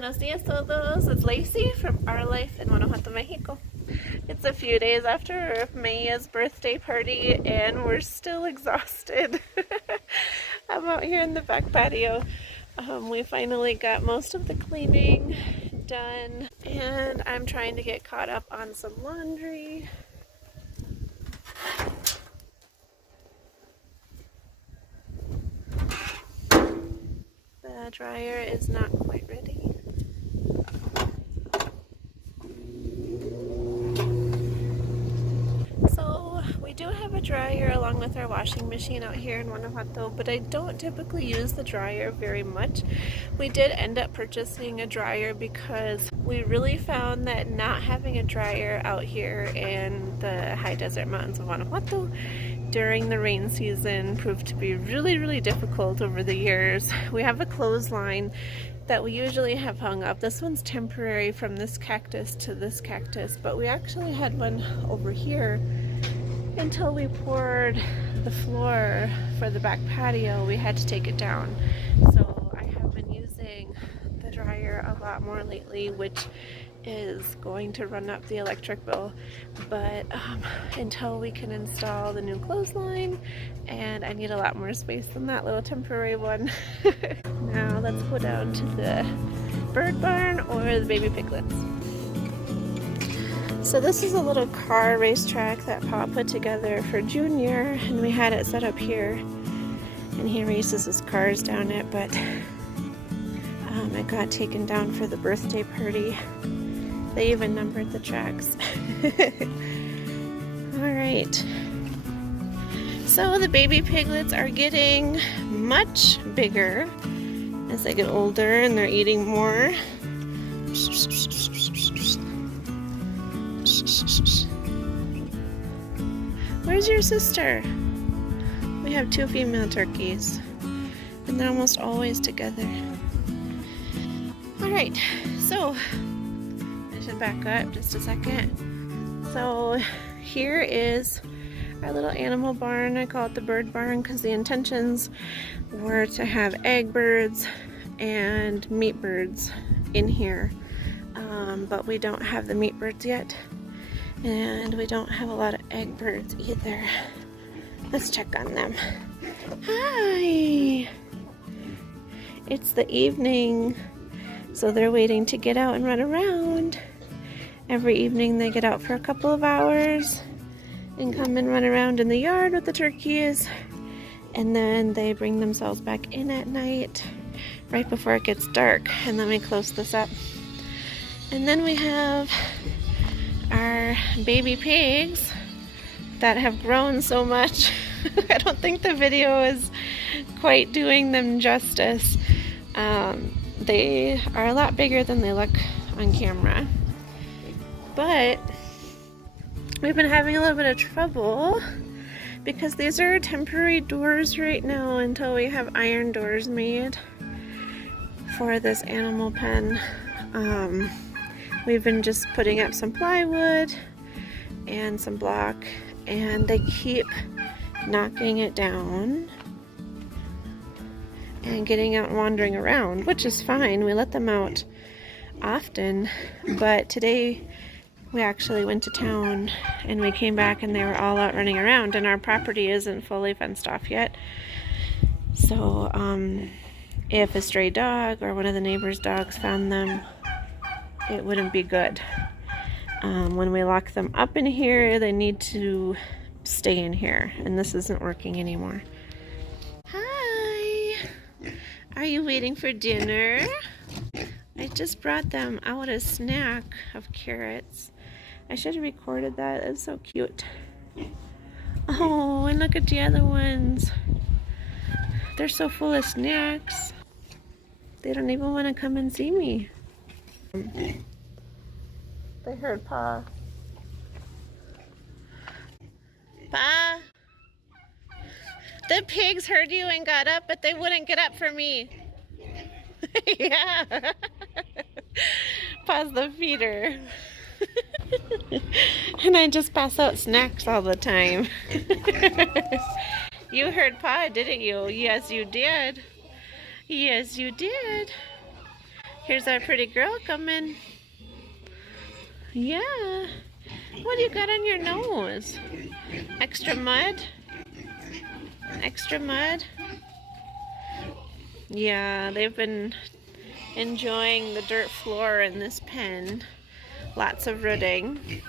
Buenos dias todos. It's Lacey from Our Life in Guanajuato, Mexico. It's a few days after Maya's birthday party and we're still exhausted. I'm out here in the back patio. We finally got most of the cleaning done and I'm trying to get caught up on some laundry. The dryer is not quite ready. So we do have a dryer along with our washing machine out here in Guanajuato, but I don't typically use the dryer very much. We did end up purchasing a dryer because we really found that not having a dryer out here in the high desert mountains of Guanajuato during the rain season proved to be really difficult over the years. We have a clothesline that we usually have hung up. This one's temporary from this cactus to this cactus, but we actually had one over here until we poured the floor for the back patio. We had to take it down. So I have been using the dryer a lot more lately, which is going to run up the electric bill, but until we can install the new clothesline, and I need a lot more space than that little temporary one. Now let's go down to the bird barn or the baby piglets. So this is a little car racetrack that Pa put together for Junior, and we had it set up here and he races his cars down it, but it got taken down for the birthday party. They even numbered the tracks. Alright. So the baby piglets are getting much bigger as they get older and they're eating more. Where's your sister? We have two female turkeys and they're almost always together. Alright, so I should back up just a second. So here is our little animal barn. I call it the bird barn because the intentions were to have egg birds and meat birds in here. But we don't have the meat birds yet. And we don't have a lot of egg birds either. Let's check on them. Hi! It's the evening, so they're waiting to get out and run around. Every evening they get out for a couple of hours and come and run around in the yard with the turkeys, and then they bring themselves back in at night right before it gets dark, and then we close this up. And then we have our baby pigs that have grown so much. I don't think the video is quite doing them justice. They are a lot bigger than they look on camera. But we've been having a little bit of trouble because these are temporary doors right now until we have iron doors made for this animal pen. We've been just putting up some plywood and some block, and they keep knocking it down and getting out and wandering around, which is fine. We let them out often, but today we actually went to town and we came back and they were all out running around, and our property isn't fully fenced off yet. So if a stray dog or one of the neighbors' dogs found them, it wouldn't be good. When we lock them up in here, they need to stay in here, and this isn't working anymore. Hi! Are you waiting for dinner? I just brought them out a snack of carrots. I should have recorded that. It's so cute. Oh, and look at the other ones. They're so full of snacks. They don't even want to come and see me. They heard Pa. Pa! The pigs heard you and got up, but they wouldn't get up for me. Yeah. Pa's the feeder. And I just pass out snacks all the time. You heard Pa, didn't you? Yes, you did. Yes, you did. Here's our pretty girl coming. Yeah. What do you got on your nose? Extra mud? Extra mud? Yeah, they've been enjoying the dirt floor in this pen. Lots of rooting.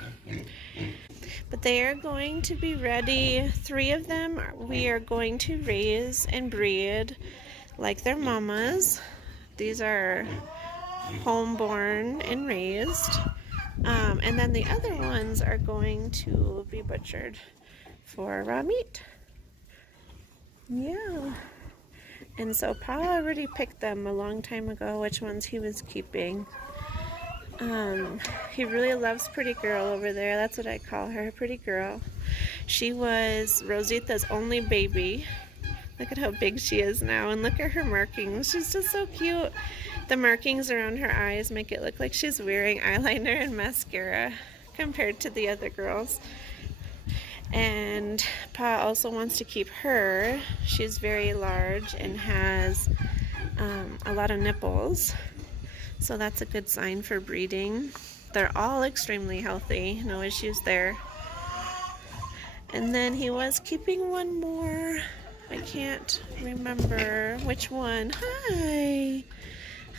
But they are going to be ready. 3 of them we are going to raise and breed like their mamas. These are homeborn and raised. And then the other ones are going to be butchered for raw meat. Yeah. And so Pa already picked them a long time ago, which ones he was keeping. He really loves Pretty Girl over there. That's what I call her, Pretty Girl. She was Rosita's only baby. Look at how big she is now, and look at her markings. She's just so cute. The markings around her eyes make it look like she's wearing eyeliner and mascara compared to the other girls. And Pa also wants to keep her. She's very large and has a lot of nipples. So that's a good sign for breeding. They're all extremely healthy, no issues there. And then he was keeping one more. I can't remember which one. Hi.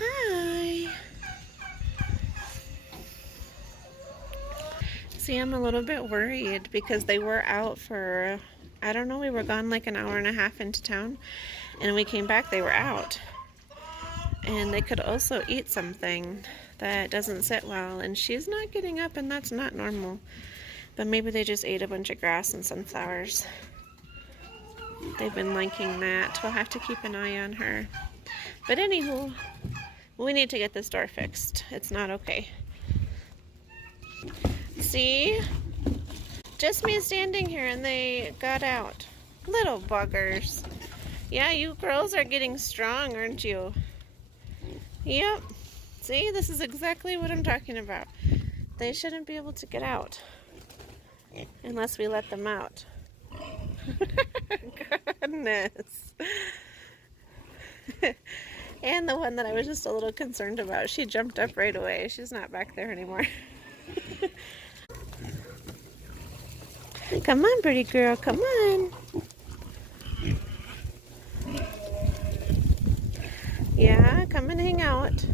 Hi. See, I'm a little bit worried because they were out for, I don't know, we were gone like an hour and a half into town. And when we came back, they were out. And they could also eat something that doesn't sit well. And she's not getting up, and that's not normal. But maybe they just ate a bunch of grass and sunflowers. They've been liking that. We'll have to keep an eye on her. But anywho, we need to get this door fixed. It's not okay. See? Just me standing here and they got out. Little buggers. Yeah, you girls are getting strong, aren't you? Yep. See, this is exactly what I'm talking about. They shouldn't be able to get out unless we let them out. Goodness. And the one that I was just a little concerned about, she jumped up right away. She's not back there anymore. Come on, pretty girl, come on. Yeah, come and hang out.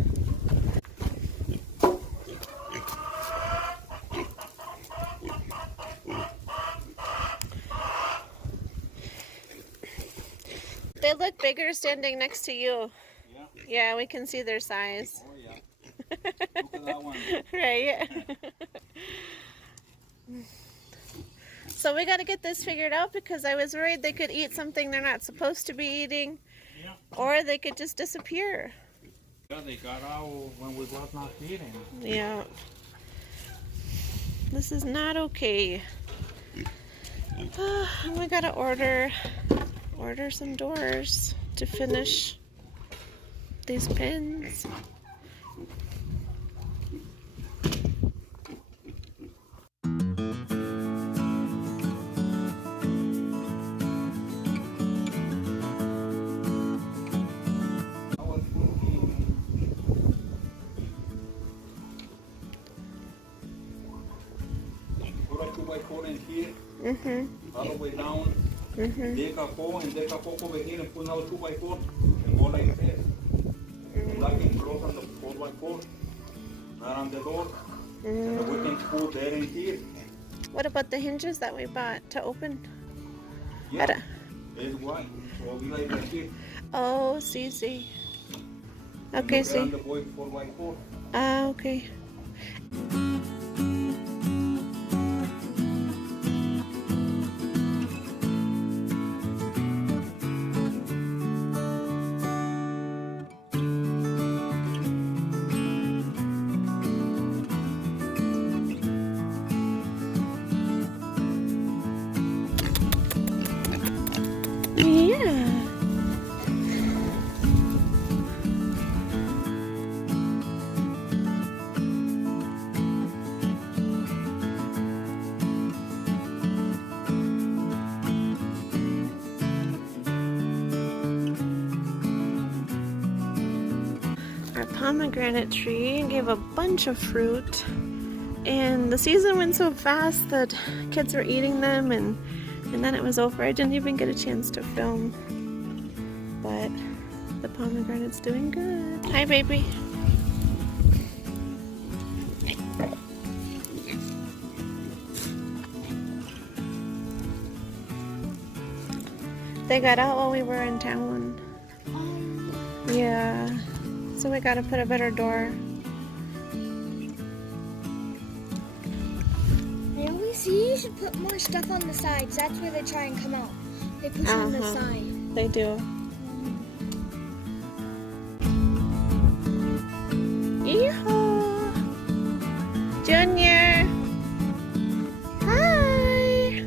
They look bigger standing next to you. Yeah? Yeah, we can see their size. Oh, yeah. Look at that one. Right? So we got to get this figured out because I was worried they could eat something they're not supposed to be eating. Yeah. Or they could just disappear. Yeah, they got out when we was not feeding. Yeah. This is not okay. We got to order some doors to finish these pins. All the way down, dig a hole and dig a hole over here and put another 2x4 and go like this. And that can close on the 4x4, not on the door. And we can put that in here. What about the hinges that we bought to open? Yeah, it's white. So we like that here. Oh, see. Okay, see. On the boy 4x4. Ah, okay. Yeah. pomegranate tree and gave a bunch of fruit. And the season went so fast that kids were eating them, and then it was over. I didn't even get a chance to film. But the pomegranate's doing good. Hi, baby. They got out while we were in town. Yeah. So we gotta put a better door. I always see you should put more stuff on the sides. That's where they try and come out. They push on the side. They do. Yeehaw! Junior! Hi!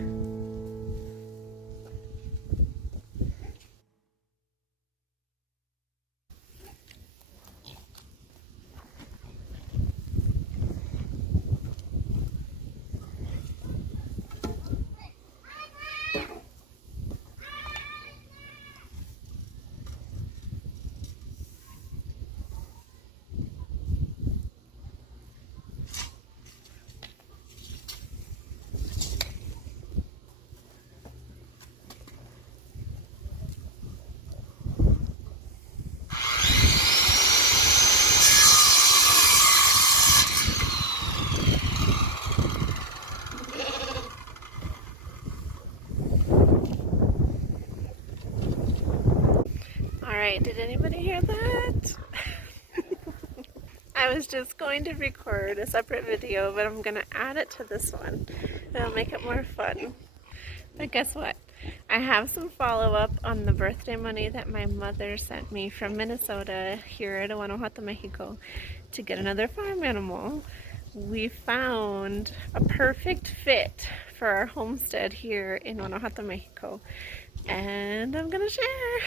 Alright, did anybody hear that? I was just going to record a separate video, but I'm going to add it to this one. It'll make it more fun. But guess what? I have some follow-up on the birthday money that my mother sent me from Minnesota here at Guanajuato, Mexico to get another farm animal. We found a perfect fit for our homestead here in Guanajuato, Mexico, and I'm going to share.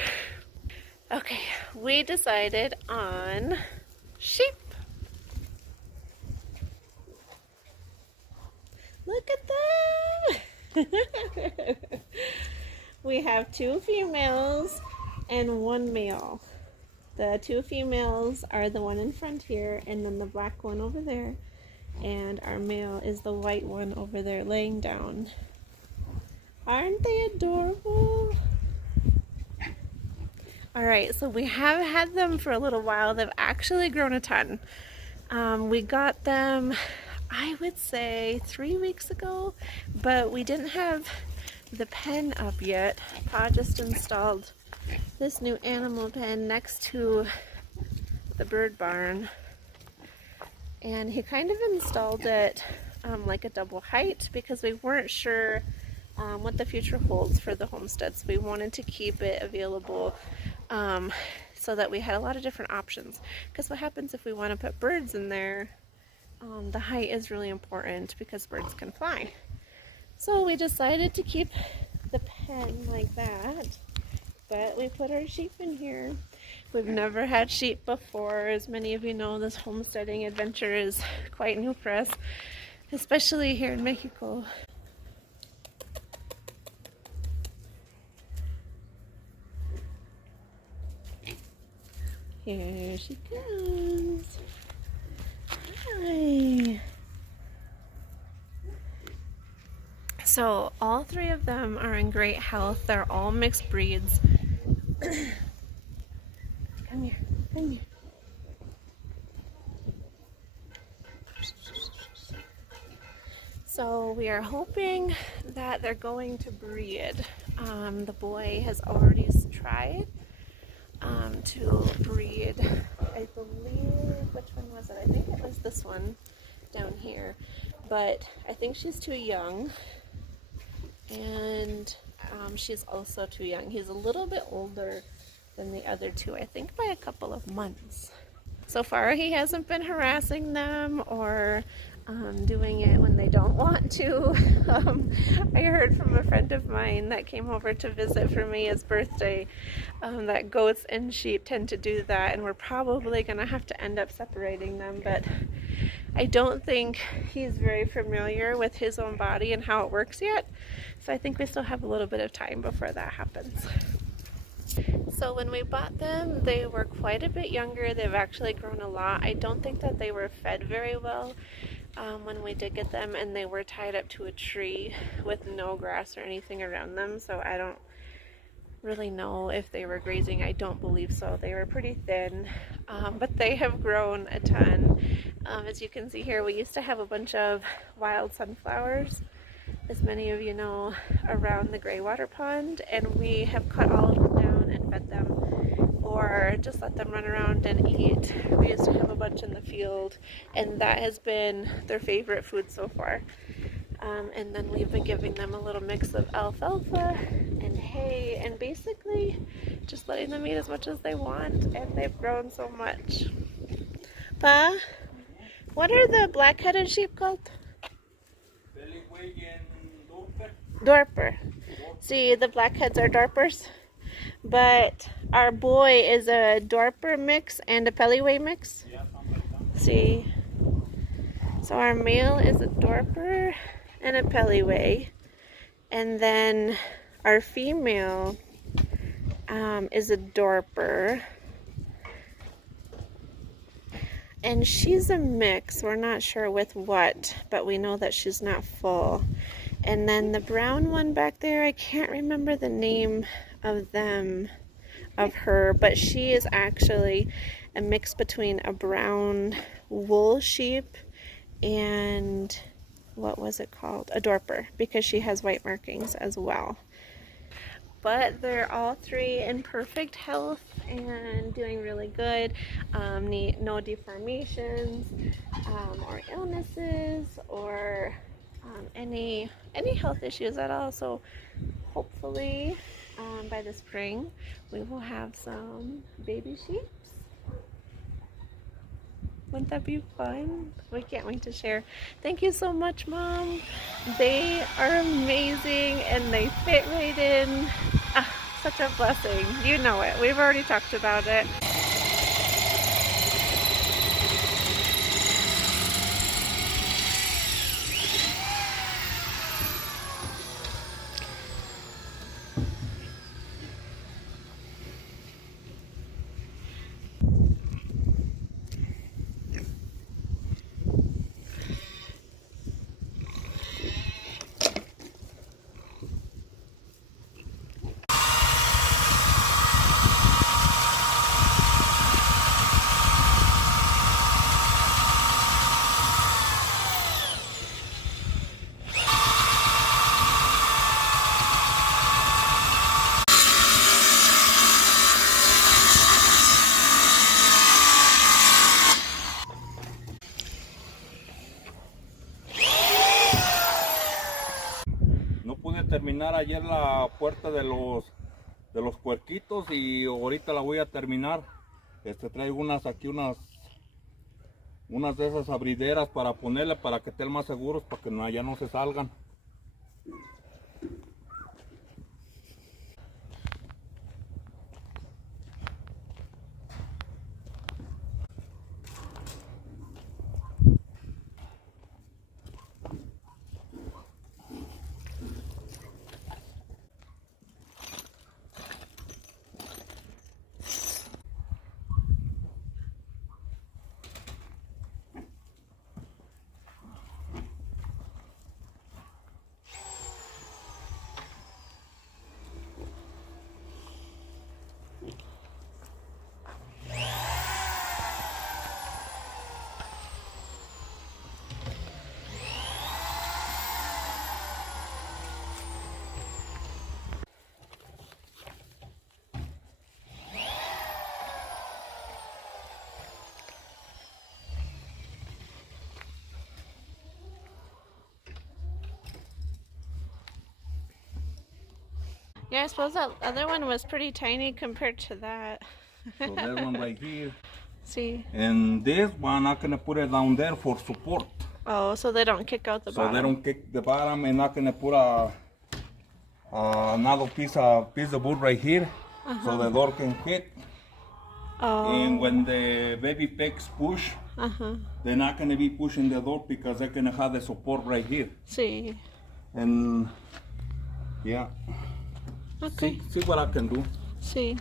Okay, we decided on sheep. Look at them! We have 2 females and 1 male. The 2 females are the one in front here, and then the black one over there. And our male is the white one over there laying down. Aren't they adorable? Alright, so we have had them for a little while. They've actually grown a ton. We got them, I would say, 3 weeks ago, but we didn't have the pen up yet. Pa just installed this new animal pen next to the bird barn. And he kind of installed it like a double height because we weren't sure what the future holds for the homesteads. We wanted to keep it available so that we had a lot of different options. Because what happens if we want to put birds in there, the height is really important because birds can fly. So we decided to keep the pen like that, but we put our sheep in here. We've never had sheep before. As many of you know, this homesteading adventure is quite new for us, especially here in Mexico. Here she comes. Hi. So all 3 of them are in great health. They're all mixed breeds. Come here, come here. So we are hoping that they're going to breed. The boy has already tried to breed, I believe, which one was it? I think it was this one down here, but I think she's too young, and she's also too young. He's a little bit older than the other 2, I think by a couple of months. So far he hasn't been harassing them or doing it when they don't want to. I heard from a friend of mine that came over to visit for Mia's birthday that goats and sheep tend to do that, and we're probably going to have to end up separating them, but I don't think he's very familiar with his own body and how it works yet, so I think we still have a little bit of time before that happens. So when we bought them, they were quite a bit younger. They've actually grown a lot. I don't think that they were fed very well when we did get them, and they were tied up to a tree with no grass or anything around them, so I don't really know if they were grazing. I don't believe so. They were pretty thin, but they have grown a ton. As you can see here, we used to have a bunch of wild sunflowers, as many of you know, around the Greywater Pond, and we have cut all of them down and fed them, or just let them run around and eat. We used to have a bunch in the field, and that has been their favorite food so far. And then we've been giving them a little mix of alfalfa and hay, and basically just letting them eat as much as they want, and they've grown so much. Pa, what are the black-headed sheep called? Dorper. See, the blackheads are Dorpers, but our boy is a Dorper mix and a Pellyway mix. See, so our male is a Dorper and a Pellyway, and then our female is a Dorper, and she's a mix. We're not sure with what, but we know that she's not full. And then the brown one back there, I can't remember the name of her, but she is actually a mix between a brown wool sheep and, what was it called? A Dorper, because she has white markings as well. But they're all three in perfect health and doing really good. No deformations or illnesses or any health issues at all. So hopefully by the spring we will have some baby sheep. Wouldn't that be fun? We can't wait to share. Thank you so much, Mom. They are amazing and they fit right in. Such a blessing. You know it. We've already talked about it. Terminar ayer la puerta de los puerquitos y ahorita la voy a terminar. Traigo unas de esas abrideras para ponerle para que estén más seguros, para que ya no se salgan. Yeah, I suppose that other one was pretty tiny compared to that. So that one right here. See. And this one, I'm gonna put it down there for support. Oh, so they don't kick out the bottom. So they don't kick the bottom, and I'm gonna put another piece of wood right here, so the door can hit. Oh. And when the baby pigs push, they're not gonna be pushing the door because they're gonna have the support right here. See. And yeah. Okay. See what I can do. Sí.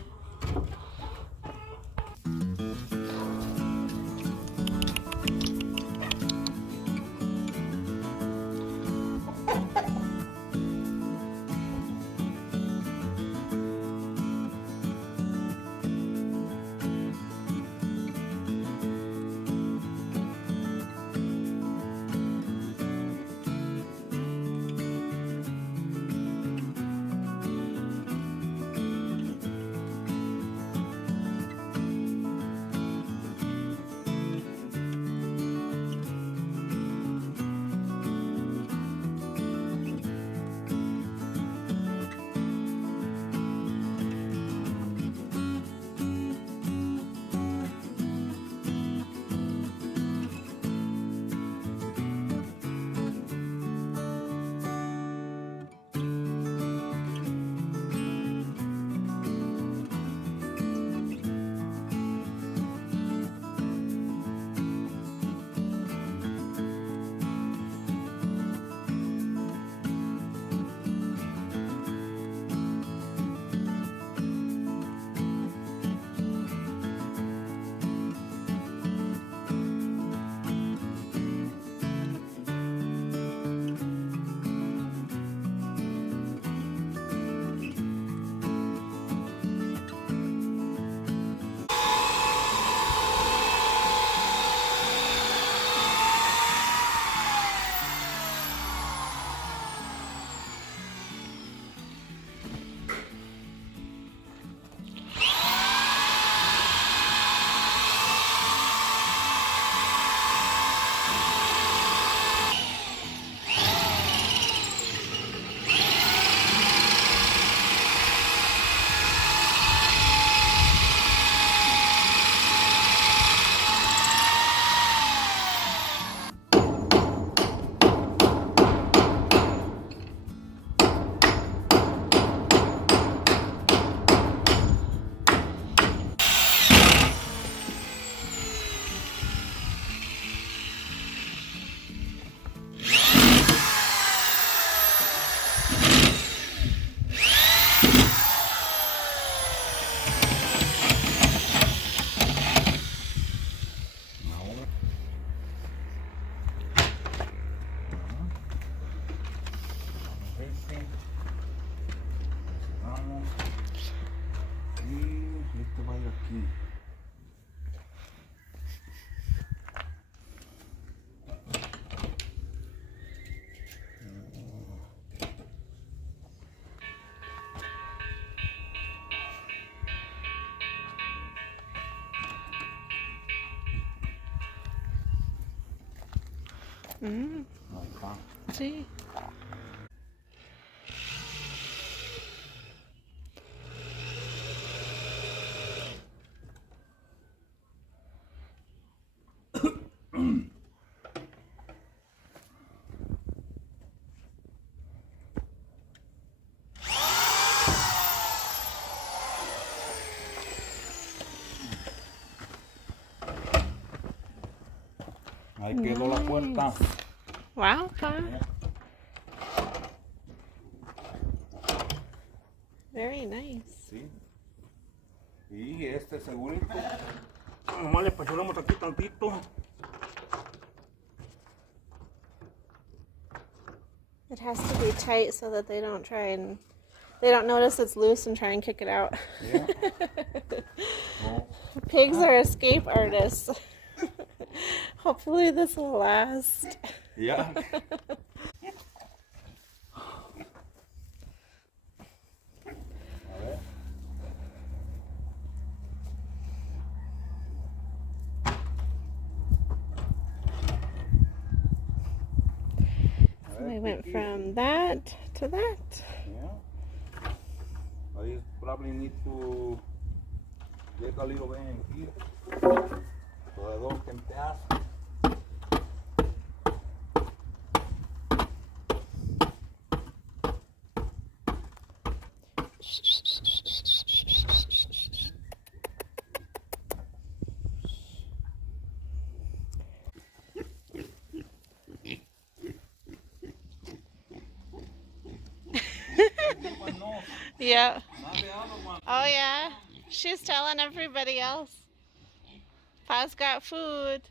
Vamos. Y este va a ir aquí. Mm, Ahí está. sí. Ahí quedó la puerta. Wow, pa. Very nice. Sí. Y este segurito. Nomás le pachuramos aquí tantito. It has to be tight so that they don't notice it's loose and try and kick it out. Yeah. No. Pigs are escape artists. Hopefully this will last. Yeah. So I went from that to that. Yeah. I probably need to get a little bit in here. So I don't tempear. Yeah. Más de another one. Oh yeah, she's telling everybody else. Pa's got food.